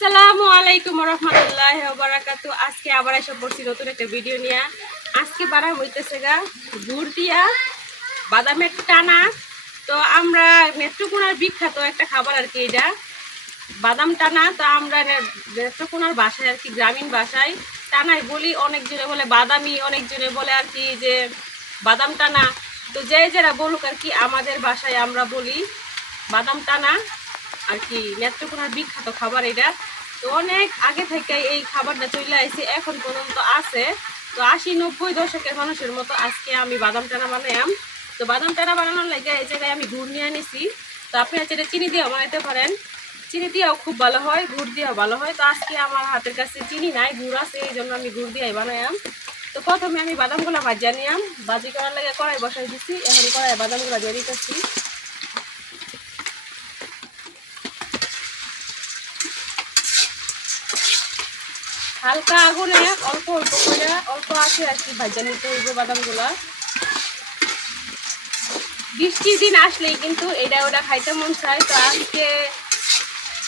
আসসালামু আলাইকুম রহমতুল্লাহি ওয়া বারাকাতু। আজকে আবার এসে পড়ছি নতুন একটা ভিডিও নিয়ে। আজকে বাড়া হইতেছে গা গুড় দিয়া বাদামের টানা। তো আমরা নেত্রকোনার বিখ্যাত একটা খাবার আর কি, এটা বাদাম টানা। তো আমরা নেত্রকোনার ভাষায় আর কি, গ্রামীণ ভাষায় টানাই বলি। অনেকজনে বলে বাদামি, অনেকজনে বলে আর কি যে বাদাম টানা। তো যে যারা বলুক আর কি, আমাদের ভাষায় আমরা বলি বাদাম টানা আর কি। নেত্রকোনার বিখ্যাত খাবার এটা। তো অনেক আগে থেকে এই খাবারটা চলে আসছে, এখন পর্যন্ত আছে। তো 80-90 দশকের মানুষের মতো আজকে আমি বাদাম টানা বানাইলাম। তো বাদাম টানা বানানোর লাগে এই জায়গায় আমি গুড় নিয়ে নিছি। তো আপনি যেটা চিনি দিয়েও বানাইতে পারেন, চিনি দিয়েও খুব ভালো হয়, গুড় দিয়েও ভালো হয়। তো আজকে আমার হাতের কাছে চিনি নাই, গুড় আছে, এই জন্য আমি গুড় দিয়েই বানাইলাম। তো প্রথমে আমি বাদামগুলো ভাজিয়ে নিলাম। ভাজি করার লাগে কড়াই বসাই দিচ্ছি, এখন কড়াই বাদামগুলো দিয়ে দিতেছি। হালকা আগুনে অল্প অল্প করে অল্প আছে আর কি ভাজা নিতে হইবে বাদামগুলা। বৃষ্টির দিন আসলেই কিন্তু এটা ওটা খাইতে মন চায়। তো আজকে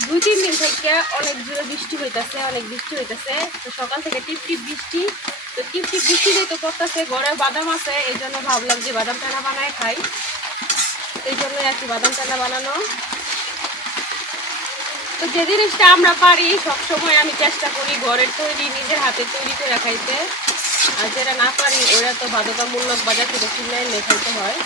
2-3 দিন থেকে অনেক জোরে বৃষ্টি হইতেছে, অনেক বৃষ্টি হইতেছে। তো সকাল থেকে টিপ টিপ বৃষ্টি। তো টিপ টিপ বৃষ্টি যেহেতু করতেছে, ঘরে বাদাম আছে, এই জন্য ভাবলাম যে বাদাম টানা বানায় খাই। এই জন্যই আর কি বাদাম টানা বানানো। তো যে জিনিসটা আমরা পারি সবসময় আমি চেষ্টা করি ঘরের তৈরি, নিজের হাতে তৈরি করে খাইতে। আর যেটা না পারি ওরা তো বাধ্যতামূলক বাজার থেকে কিনে এনে খাইতে হয়।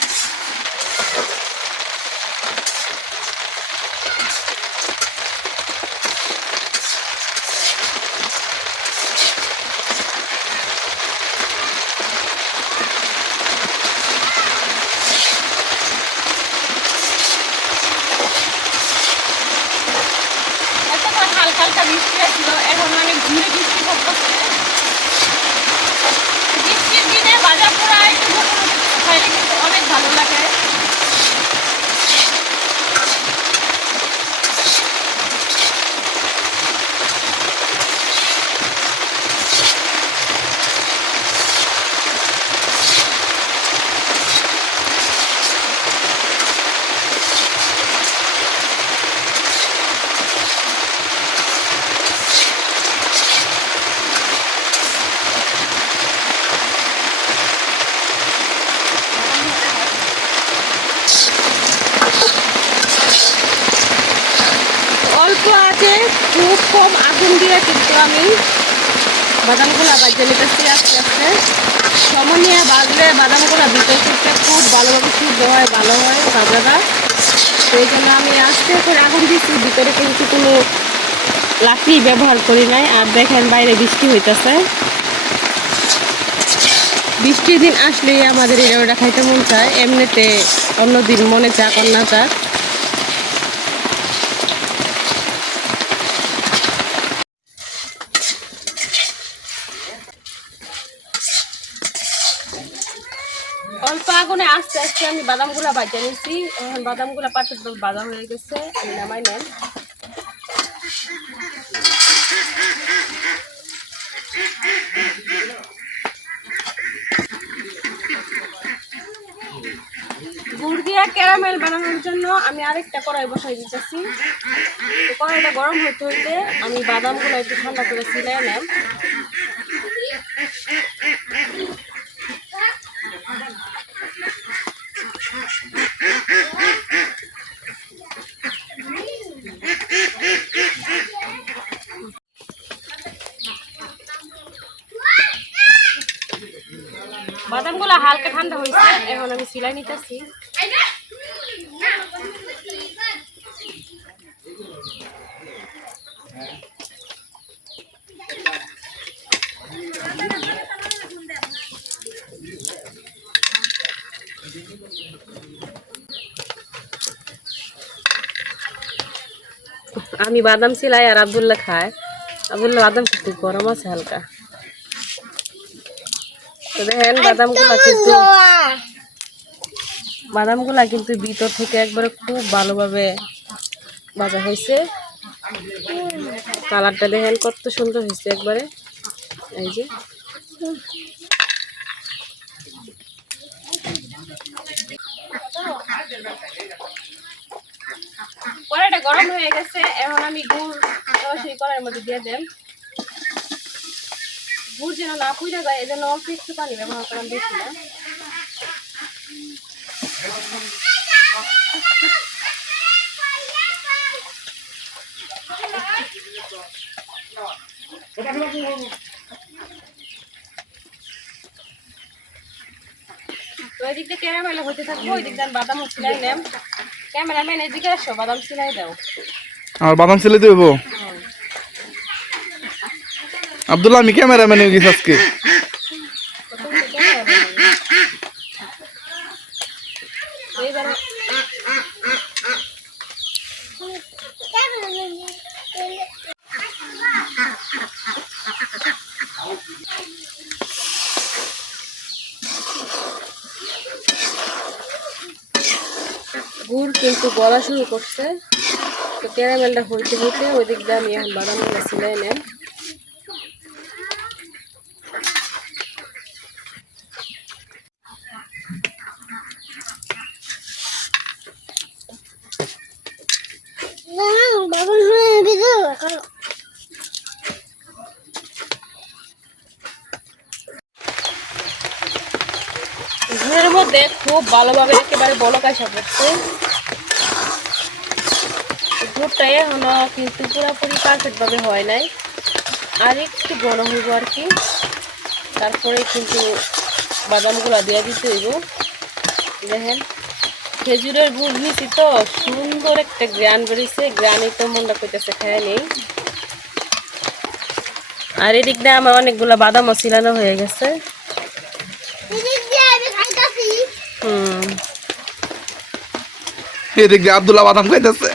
এতক্ষণ হালকা হালকা বৃষ্টি আসছিল, এখন অনেক ঘুরে বৃষ্টি পড়তেছে। বৃষ্টির দিনে ভাজা পোড়া একটু খাইলে কিন্তু অনেক ভালো লাগে। অল্প আছে, খুব কম আগুন দিয়ে কিন্তু আমি বাদামগুলো বাজিয়ে নিতেছি আস্তে আস্তে। সময় নিয়ে বাজলে বাদামগুলো ভিতর থেকে খুব ভালোভাবে সিদ্ধ হয়, ভালো হয় ভাজাটা। তো এই জন্য আমি আস্তে করে আগুন দিচ্ছি, ভিতরে কিন্তু কোনো লাকড়ি ব্যবহার করি নাই। আর দেখেন বাইরে বৃষ্টি হইতেছে। বৃষ্টির দিন আসলেই আমাদের এটা ওটা খাইতে মন চায়, এমনিতে অন্যদিন মনে চাক না চাক। অল্প আগুনে আস্তে আস্তে আমি বাদামগুলো ভাজা নিচ্ছি। এখন বাদামগুলো পাটের দল ভাজা হয়ে গেছে, আমি নামাই নেন। গুড় দিয়ে ক্যারামেল বানানোর জন্য আমি আরেকটা কড়াই বসাই দিতেছি। তো কড়াইটা গরম হতে হইতে আমি বাদামগুলো একটু ঠান্ডা করে সিলাই নেন। বাদামগুলো হালকা ঠান্ডা হয়েছে, এখন আমি সিলাই নিতেছি। আমি বাদাম সিলাই আর আব্দুল্লাহ খায়। আব্দুল্লাহ বাদাম একটু গরম আছে হালকা। তো দেখেন বাদামগুলা কিন্তু ভিতর থেকে একবারে খুব ভালোভাবে ভাজা হয়েছে। কালারটা দেখেন কত সুন্দর হয়েছে একবারে। এই যে কড়াইটা গরম হয়ে গেছে, এখন আমি গুড় সেই কড়াইয়ের মধ্যে দিয়ে দেব। গুড় যেন না পুড়ে যায় এই জন্য অল্প একটু পানি ব্যবহার করলাম, বেশি না। তো এই দিক দিয়ে ক্যারামেল হতে থাকবো, ওই দিক দিয়ে বাদাম সিলাই নেম। ক্যামেরাম্যান এদিকে আসো, বাদাম সিলাই দাও। আর বাদাম সিলাই দেব। আব্দুল্লাহ আমি ক্যামেরাম্যান হয়ে গেছি আজকে। গুড় কিন্তু গলা শুরু করছে, তো ক্যারামেলটা হইতে হইতে ওই দিক দিয়ে আমি এখন বাদামগুলো সিলাই নেন। ঘরের মধ্যে খুব ভালোভাবে একেবারে বলক আসা পড়ছে। গুড়টা এখনো কিন্তু পুরোপুরি পারফেক্ট ভাবে হয় নাই, আর একটু ঘন হইব আর কি। তারপরে কিন্তু বাদামগুলো দিয়ে দিতে হইব। দেখেন খেজুরের গুড় নিচ্ছি তো সুন্দর একটা গ্রান বেরিয়েছে, গ্রানই তো মনটা করতেছে খায় নেই। আর এদিক দিয়ে আমার অনেকগুলো বাদামও ছিলানো হয়ে গেছে। এদিক দিয়ে আব্দুল্লাহ বাদাম খাইতেছে,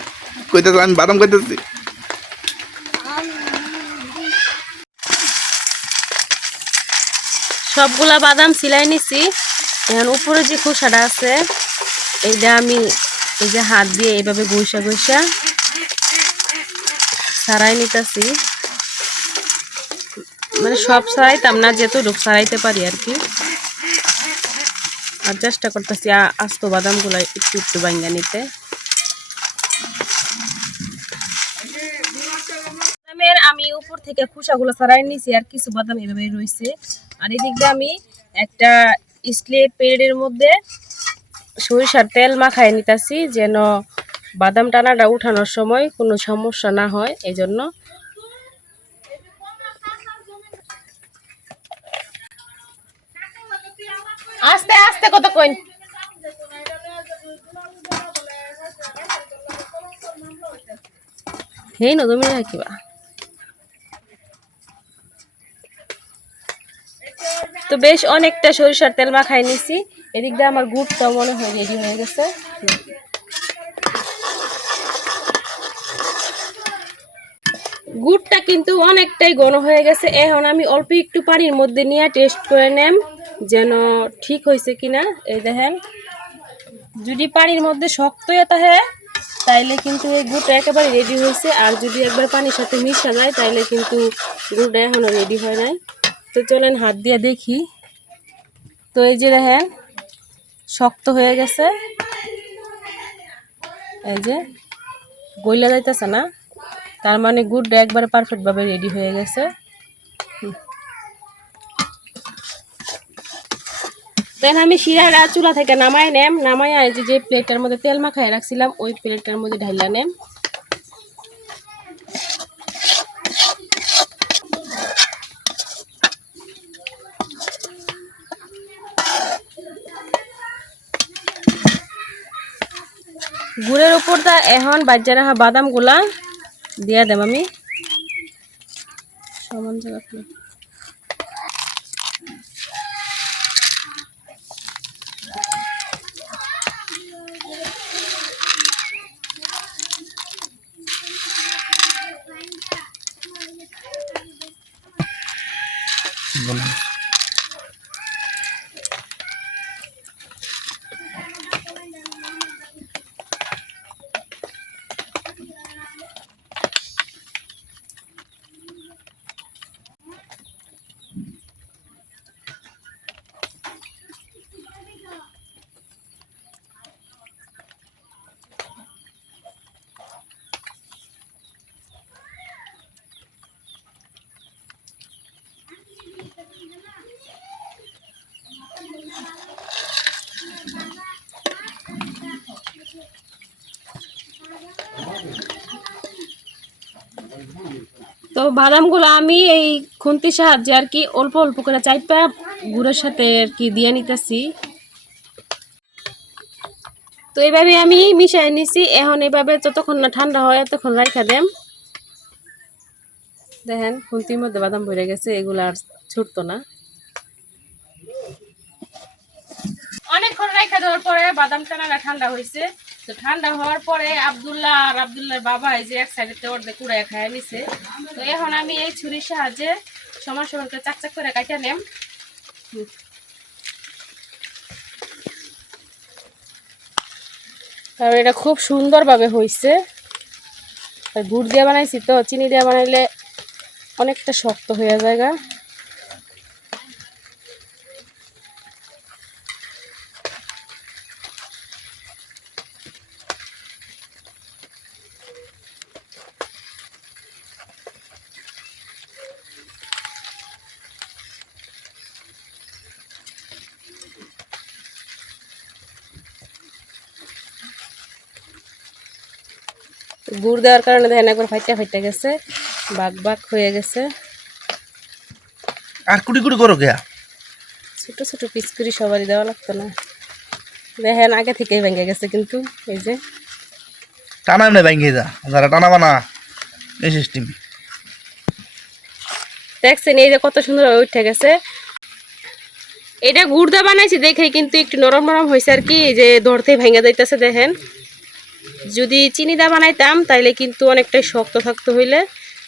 আমি বাদাম খাইতেছি। সবগুলা বাদাম সিলাই নিছি। এখন উপরে যে খোসাটা আছে এইটা আমি এই যে হাত দিয়ে এইভাবে ঘষা ঘষা ছাড়াই নিতেছি। মানে সব ছাড়াইতাম না, যেতটুকু ছাড়াইতে পারি আর কি। আর চেষ্টা করতেছি আস্ত বাদামগুলো একটু একটু ভাঙ্গা নিতে। আমি উপর থেকে খোসাগুলো ছাড়াই নিছি, আর কিছু বাদাম এভাবে রয়েছে। আর এদিক দিয়ে আমি একটা স্টিলের প্লেটের মধ্যে সরিষার তেল মাখায় নিতেছি, যেন বাদাম টানাটা উঠানোর সময় কোনো সমস্যা না হয়, এই জন্য। আস্তে আস্তে কত কইন। হেই না তুমি রাখিবা। তো বেশ অনেকটা সরিষার তেল মাখাই নিছি। এদিক দিয়ে আমার গুড়টা মনে হয় রেডি হয়ে গেছে। গুড়টা কিন্তু অনেকটাই ঘন হয়ে গেছে। এখন আমি অল্প একটু পানির মধ্যে নিয়ে টেস্ট করে নেম যেন ঠিক হয়েছে কিনা। এই দেখেন, যদি পানির মধ্যে শক্ত থাকে তাইলে কিন্তু এই গুড়টা একেবারে রেডি হয়েছে, আর যদি একবার পানির সাথে মিশা যায় তাইলে কিন্তু গুড়টা এখনো রেডি হয় নাই। তো চলেন হাত দিয়ে দেখি। তো এই যে দেখেন শক্ত হয়ে গেছে, এই যে গইলা যাইতেছে না, তার মানে গুড়টা একবারে পারফেক্ট ভাবে রেডি হয়ে গেছে। দেন আমি শিরাটা চুলা থেকে নামাই নেম। নামাইয়া এই যে প্লেটের মধ্যে তেল মাখায় রাখছিলাম ওই প্লেটের মধ্যে ঢাইলা নেম। গুড়ের উপরটা এখন বাজ্যা রাখা বাদাম গুলা দিয়া দেব আমি সমান জায়গা। তো বাদামগুলো আমি এই খুন্তির সাহায্যে আর কি অল্প অল্প করে চাইপা গুড়ের সাথে আর কি দিয়ে নিতেছি। তো এইভাবে আমি মিশাই নিছি। এখন এইভাবে যতক্ষণ না ঠান্ডা হয় ততক্ষণ রাইখা দেম। দেখেন খুন্তির মধ্যে বাদাম ভরে গেছে, এগুলো আর ছুটতো না। অনেকক্ষণ রাইখা দেওয়ার পরে বাদাম টানাটা ঠান্ডা হয়েছে। তো ঠান্ডা হওয়ার পরে আব্দুল্লাহ আর আব্দুল্লাহর বাবা এই যে এক সাইডে অর্ধেক কুড়ায় খাইয়া নিছে। তো এখন আমি এই ছুরির সাহায্যে সমান সমান করে চাকচাক করে কাটিয়ে নেম। কারণ এটা খুব সুন্দরভাবে হয়েছে। আর গুড় দিয়ে বানাইছি তো, চিনি দিয়ে বানাইলে অনেকটা শক্ত হয়ে যায়। গুড় দেওয়ার কারণে দেখেন একবার ফাইটা ফাইটা গেছে, বাগ বাগ হয়ে গেছে। আর কুটি কুটি করো গিয়া ছোট ছোট পিস করে সবারই দেওয়া লাগতো না। দেখেন আগে থেকেই ভেঙে গেছে, কিন্তু এই যে টানা এমনি ভাঙ্গে যা, যারা টানা বানা এই সিস্টেম। দেখছেন এই যে কত সুন্দর উঠে গেছে। এটা গুড় দিয়ে বানাইছি দেখে কিন্তু একটু নরম নরম হয়েছে আর কি, এই যে ধরতেই ভেঙে যাইতেছে। দেখেন যদি চিনি দা বানাইতাম তাইলে কিন্তু অনেকটাই শক্ত থাকতো হইলে,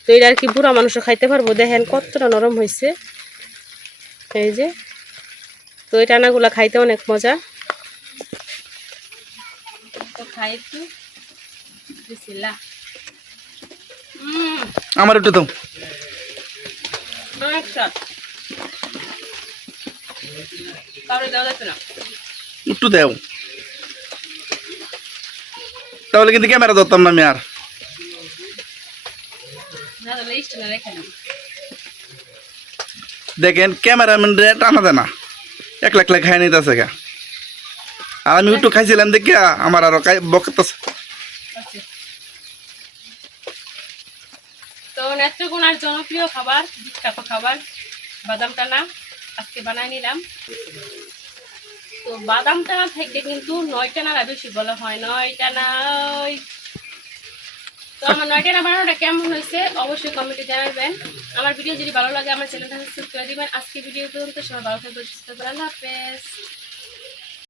তো এটা আর কি বুড়া মানুষও খাইতে পারবো। দেখেন কতটা নরম হয়েছে এই যে। তো এই টানাগুলা খাইতে অনেক মজা। তো খাই একটু বিসমিল্লাহ। আমার একটু দাও। অনেক স্বাদ, কারো দেওয়া যাচ্ছে না। একটু দেও, তাহলে কিন্তু ক্যামেরা ধরতাম না আমি আর। দেখেন ক্যামেরাম্যান রে টানা দেয় না, একলা একলা খাই নিতেছে গা। আর আমি একটু খাইছিলাম দেখে আমার আরো বকতেছে। তো নেত্রকোনার জনপ্রিয় খাবার, বিখ্যাত খাবার বাদাম টানা আজকে বানাই নিলাম। তো বাদাম টানা থেকে কিন্তু 9 টানারা বেশি বলা হয়, 9 টানা। তো আমার 9 টানা বানানোটা কেমন হয়েছে অবশ্যই কমেন্টে জানাবেন। আমার ভিডিও যদি ভালো লাগে আমার চ্যানেলটা সাবস্ক্রাইব করে দিবেন। আজকে ভিডিও পর্যন্ত, সবাই ভালো থাকবেন, সুস্থ থাকবেন, আল্লাহ হাফেজ।